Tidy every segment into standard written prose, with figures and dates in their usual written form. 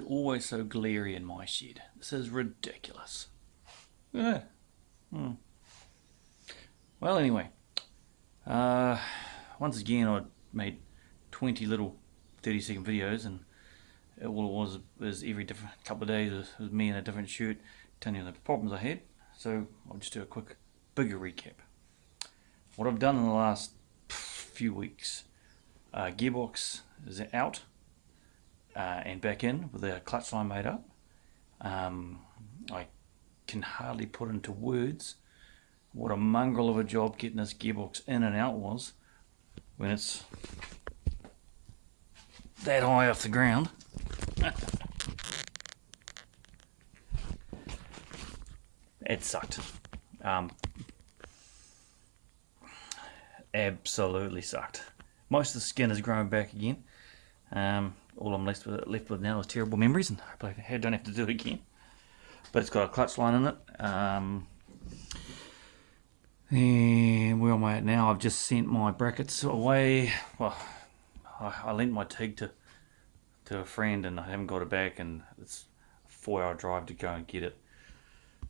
it always so glary in my shed? This is ridiculous. Yeah. Well, anyway, uh, once again I made 20 little 30-second videos, and all it was every different couple of days was me in a different shirt telling you the problems I had. So I'll just do a quick, bigger recap. What I've done in the last few weeks, gearbox is out and back in with the clutch line made up. I can hardly put into words what a mongrel of a job getting this gearbox in and out was when it's that high off the ground. It sucked. Absolutely sucked. Most of the skin has grown back again. All I'm left with now is terrible memories, and I hope I don't have to do it again. But it's got a clutch line in it. And where am I at now? I've just sent my brackets away. Well, I lent my TIG to a friend, and I haven't got it back, and it's a 4-hour drive to go and get it.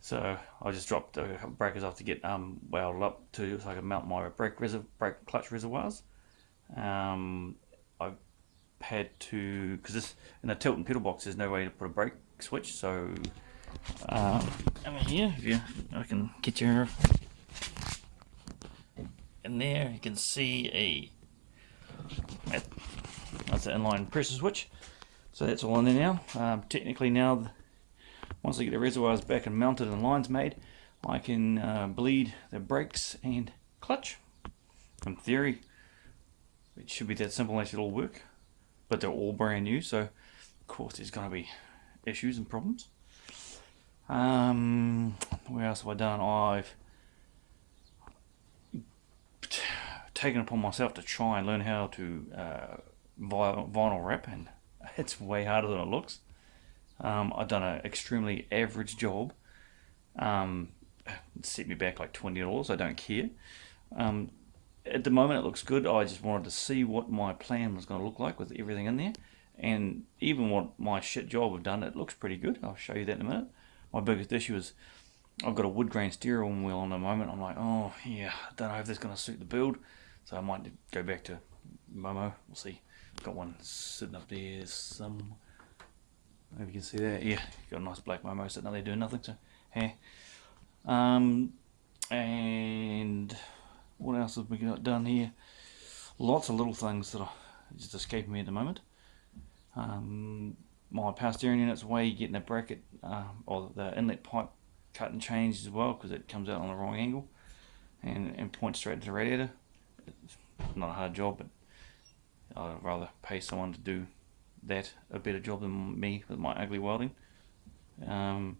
So I just dropped the brackets off to get welded up so I can mount my brake clutch reservoirs. I've had to, because this in a tilt and pedal box there's no way to put a brake switch, so over here, I can get you in there, you can see that's an inline pressure switch, so that's all in there now. Technically now, once I get the reservoirs back and mounted and lines made, I can bleed the brakes and clutch. In theory, it should be that simple, they should all work, but they're all brand new, so of course there's going to be issues and problems. Where else have I done? I've taken it upon myself to try and learn how to vinyl wrap, and it's way harder than it looks. I've done an extremely average job. It set me back like $20. I don't care. At the moment it looks good. I just wanted to see what my plan was going to look like with everything in there, and even what my shit job have done, it looks pretty good. I'll show you that in a minute. My biggest issue is I've got a wood grain steering wheel on the moment. I'm like, oh yeah, I don't know if that's going to suit the build, so I might go back to Momo. We'll see. Got one sitting up there. Maybe you can see that. Yeah, got a nice black Momo sitting up there doing nothing. So, hey. And what else have we got done here? Lots of little things that are just escaping me at the moment. My power steering unit's away, getting the bracket or the inlet pipe cut and changed as well, because it comes out on the wrong angle and points straight to the radiator. It's not a hard job, but I'd rather pay someone to do that a better job than me with my ugly welding. The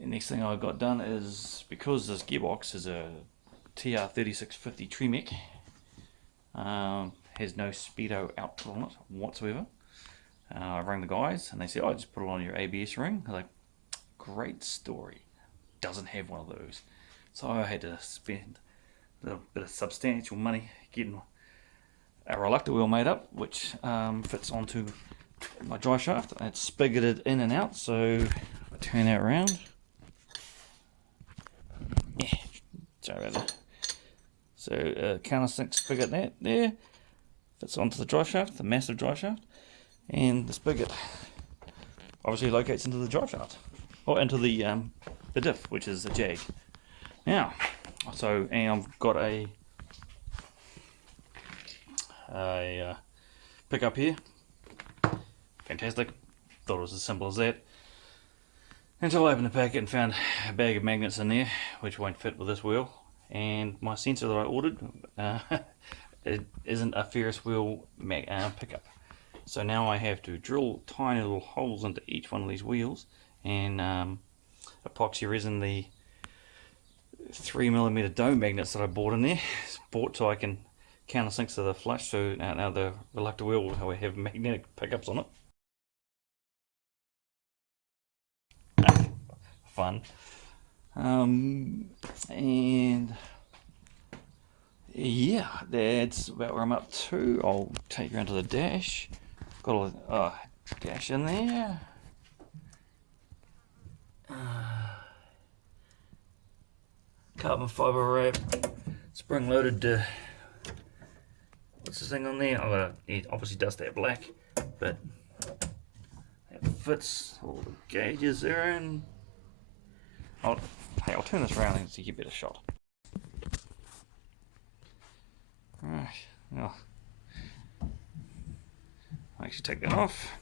next thing I got done is, because this gearbox is a TR3650 Tremec, has no speedo output on it whatsoever. I rang the guys and they said, "Oh, just put it on your ABS ring." I was like, great story. Doesn't have one of those. So I had to spend a little bit of substantial money getting a reluctor wheel made up, which fits onto my dry shaft. It's spigoted in and out, so if I turn that around, yeah, sorry about that. So countersink spigot that there fits onto the dry shaft, the massive dry shaft, and the spigot obviously locates into the drive shaft, or into the diff, which is a jag. Now, and I've got a pickup here. Fantastic. Thought it was as simple as that, until I opened the packet and found a bag of magnets in there which won't fit with this wheel, and my sensor that I ordered it isn't a Ferris wheel pickup. So now I have to drill tiny little holes into each one of these wheels and epoxy resin the 3mm dome magnets that I bought in there. It's bought so I can countersink to the flush, so now the reluctor wheel will have magnetic pickups on it. Fun. And yeah, that's about where I'm up to. I'll take you around to the dash. Got all Dash in there. Carbon fibre wrap, spring loaded. What's this thing on there? It obviously does that black, but it fits all the gauges there in. I'll turn this around so you get a better shot. Right, now I'll actually take that off.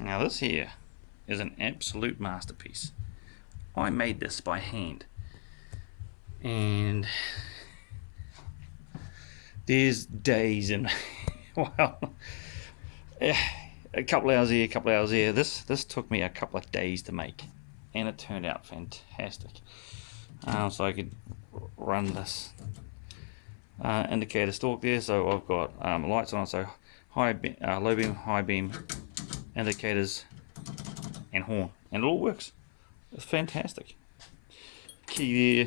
Now this here is an absolute masterpiece. I made this by hand, and there's days and well, a couple hours here, a couple hours there. This took me a couple of days to make, and it turned out fantastic. So I could run this indicator stalk there. So I've got lights on, so low beam, high beam, indicators, and horn, and it all works. It's fantastic. Key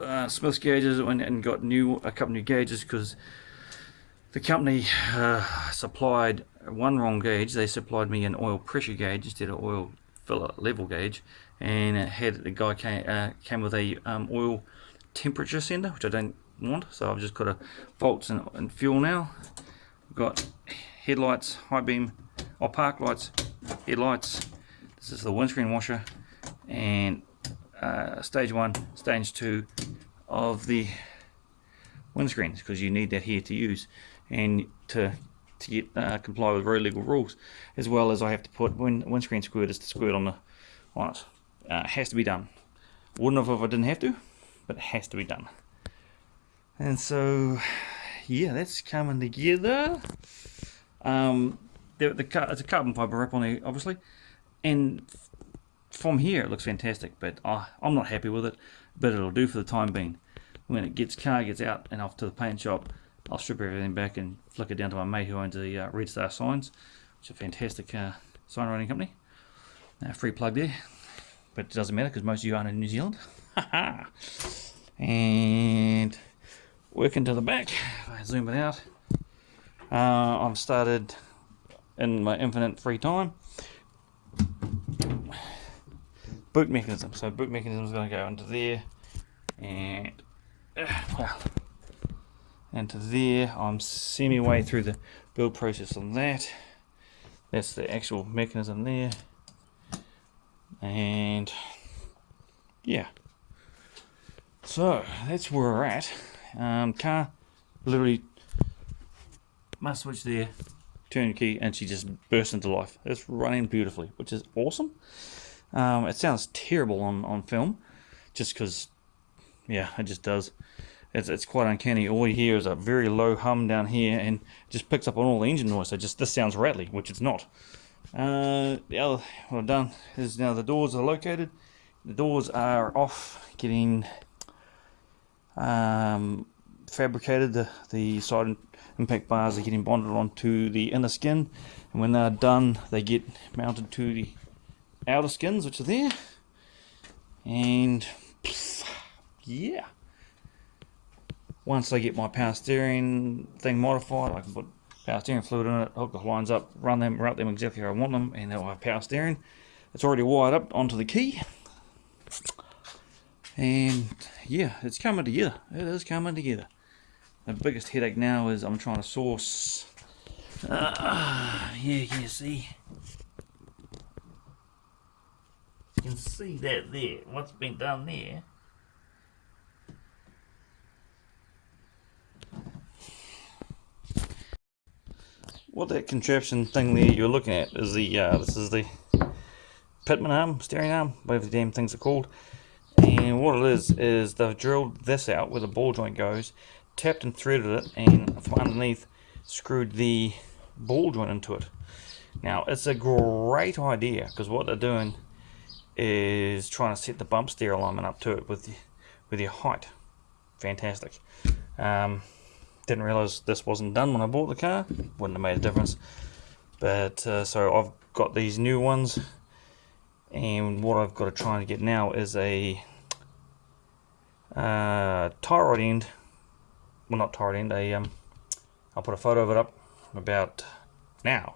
there. Smith's gauges, and got a couple new gauges because the company supplied one wrong gauge. They supplied me an oil pressure gauge instead of oil filler level gauge, and the guy came with a oil temperature sender, which I don't want. So I've just got a volts and fuel now. I've got headlights, high beam, park lights, headlights. This is the windscreen washer, and stage 1, stage 2 of the windscreens, because you need that here to use and to get comply with road legal rules, as well as I have to put windscreen squirters to squirt on it. It has to be done. Wouldn't have if I didn't have to, but it has to be done. And so yeah, that's coming together. It's a carbon fibre wrap on there, obviously, and from here it looks fantastic, but I'm not happy with it, but it'll do for the time being. When car gets out and off to the paint shop, I'll strip everything back and flick it down to my mate who owns the Red Star Signs, which is a fantastic sign writing company. Free plug there, but it doesn't matter because most of you aren't in New Zealand. And working to the back, if I zoom it out, I've started in my infinite free time boot mechanism. So boot mechanism is going to go into there, and into there. I'm semi-way through the build process on that. That's the actual mechanism there, and yeah. So that's where we're at. Car literally must switch there, turn the key, and she just bursts into life. It's running beautifully, which is awesome. It sounds terrible on film, just because, yeah, it just does. It's quite uncanny. All you hear is a very low hum down here, and just picks up on all the engine noise. So this sounds rattly, which it's not. The other what I've done is now the doors are located. The doors are off, getting fabricated. The side impact bars are getting bonded onto the inner skin, and when they're done, they get mounted to the outer skins, which are there. And yeah, once I get my power steering thing modified, I can put power steering fluid in it, hook the lines up, route them exactly how I want them, and they'll have power steering. It's already wired up onto the key, and yeah, it's coming together. It is coming together. The biggest headache now is I'm trying to source. Yeah, can you see? You can see that there. What's been done there? What that contraption thing there you're looking at is this is the pitman arm, steering arm, whatever the damn things are called. And what it is they've drilled this out where the ball joint goes, tapped and threaded it, and from underneath screwed the ball joint into it. Now it's a great idea, because what they're doing is trying to set the bump steer alignment up to it with your height. Fantastic. Didn't realise this wasn't done when I bought the car. Wouldn't have made a difference. But so I've got these new ones, and what I've got to try and get now is a tie rod end. Well, not tie rod end. I'll put a photo of it up about now.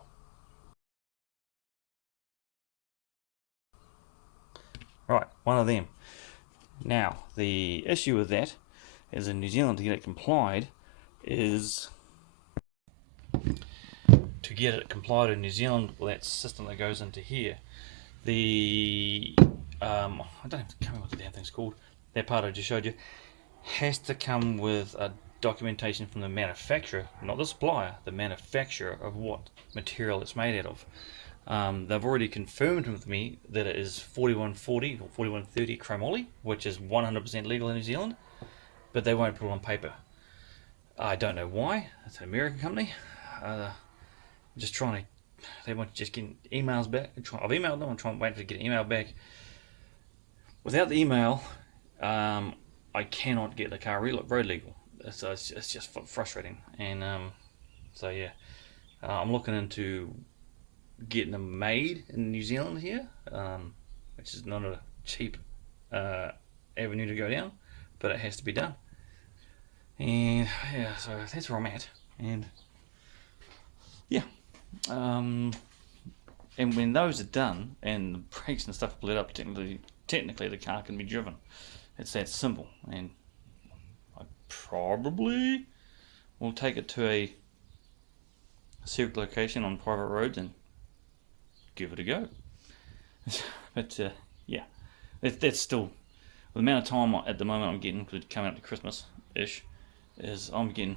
Right, one of them. Now, the issue with that is in New Zealand, to get it complied is to get it complied in New Zealand with that system that goes into here. The I don't have to come what the damn thing's called. That part I just showed you has to come with a documentation from the manufacturer, not the supplier, the manufacturer of what material it's made out of. They've already confirmed with me that it is 4140 or 4130 chromoly, which is 100% legal in New Zealand, but they won't put it on paper. I don't know why. It's an American company. Just trying to, they want just getting emails back. I've emailed them. I'm trying to wait to get an email back. Without the email, I cannot get the car road legal. So it's just frustrating. And so yeah, I'm looking into getting them made in New Zealand here, which is not a cheap avenue to go down, but it has to be done. And yeah, so that's where I'm at. And yeah, and when those are done and the brakes and stuff are lit up, technically the car can be driven. It's that simple. And I probably will take it to a secret location on private roads and give it a go. But yeah, that's still the amount of time at the moment I'm getting, coming up to Christmas-ish, is I'm getting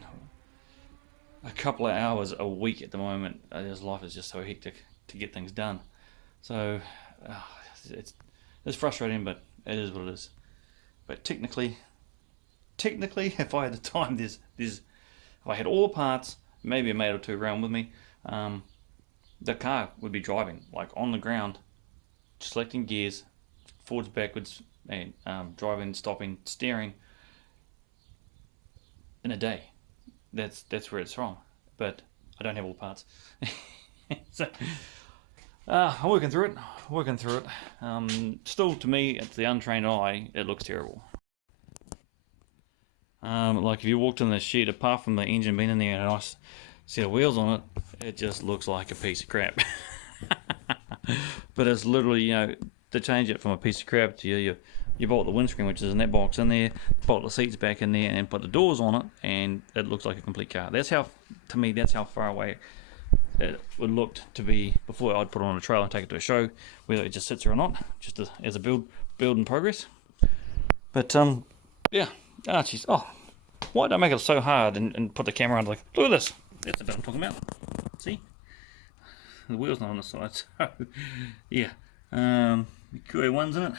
a couple of hours a week at the moment. As life is just so hectic to get things done. So it's frustrating, but it is what it is. But technically, if I had the time, if I had all the parts, maybe a mate or two around with me, the car would be driving like on the ground, selecting gears, forwards, backwards, and driving, stopping, steering in a day. That's where it's from. But I don't have all the parts. So I'm working through it. Still, to me, at the untrained eye, it looks terrible. Like if you walked in the shed, apart from the engine being in there and a nice set of wheels on it, it just looks like a piece of crap. But it's literally, to change it from a piece of crap to you bolt the windscreen, which is in that box in there, bolt the seats back in there, and put the doors on it, and it looks like a complete car. That's how far away it would look to be before I'd put it on a trailer and take it to a show, whether it just sits there or not, just as a build in progress. But yeah, jeez, why don't I make it so hard and put the camera on like, look at this. That's the bit I'm talking about. See, the wheel's not on the side, so yeah. QA1's in it,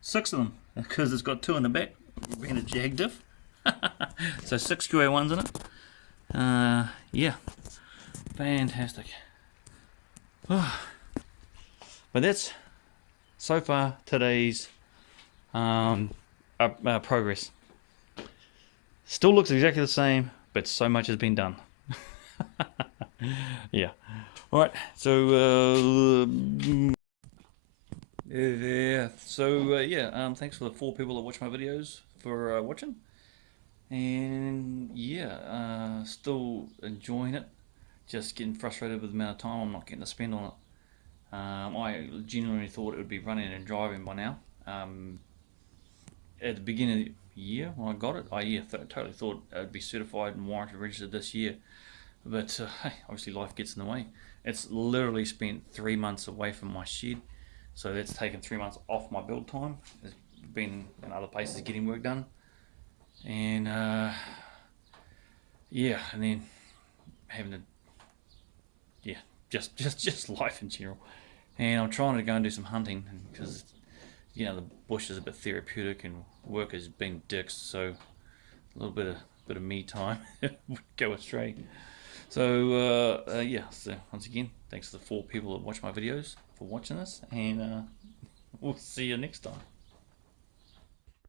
6 of them, because it's got 2 in the back, being a jag diff. So 6 QA1's in it. Yeah, fantastic. But that's so far today's progress. Still looks exactly the same, but so much has been done. Yeah. Alright, so yeah, so thanks for the 4 people that watch my videos for watching. And yeah, still enjoying it. Just getting frustrated with the amount of time I'm not getting to spend on it. I genuinely thought it would be running and driving by now. At the beginning of the year when I got it, I totally thought it would be certified and warranty registered this year. But hey, obviously life gets in the way. It's literally spent 3 months away from my shed, so that's taken 3 months off my build time. It's been in other places getting work done, and yeah, and then having to just life in general. And I'm trying to go and do some hunting because the bush is a bit therapeutic and work has been dicks, so a little bit of me time would go astray. So yeah, so once again, thanks to the 4 people that watch my videos for watching this, and we'll see you next time.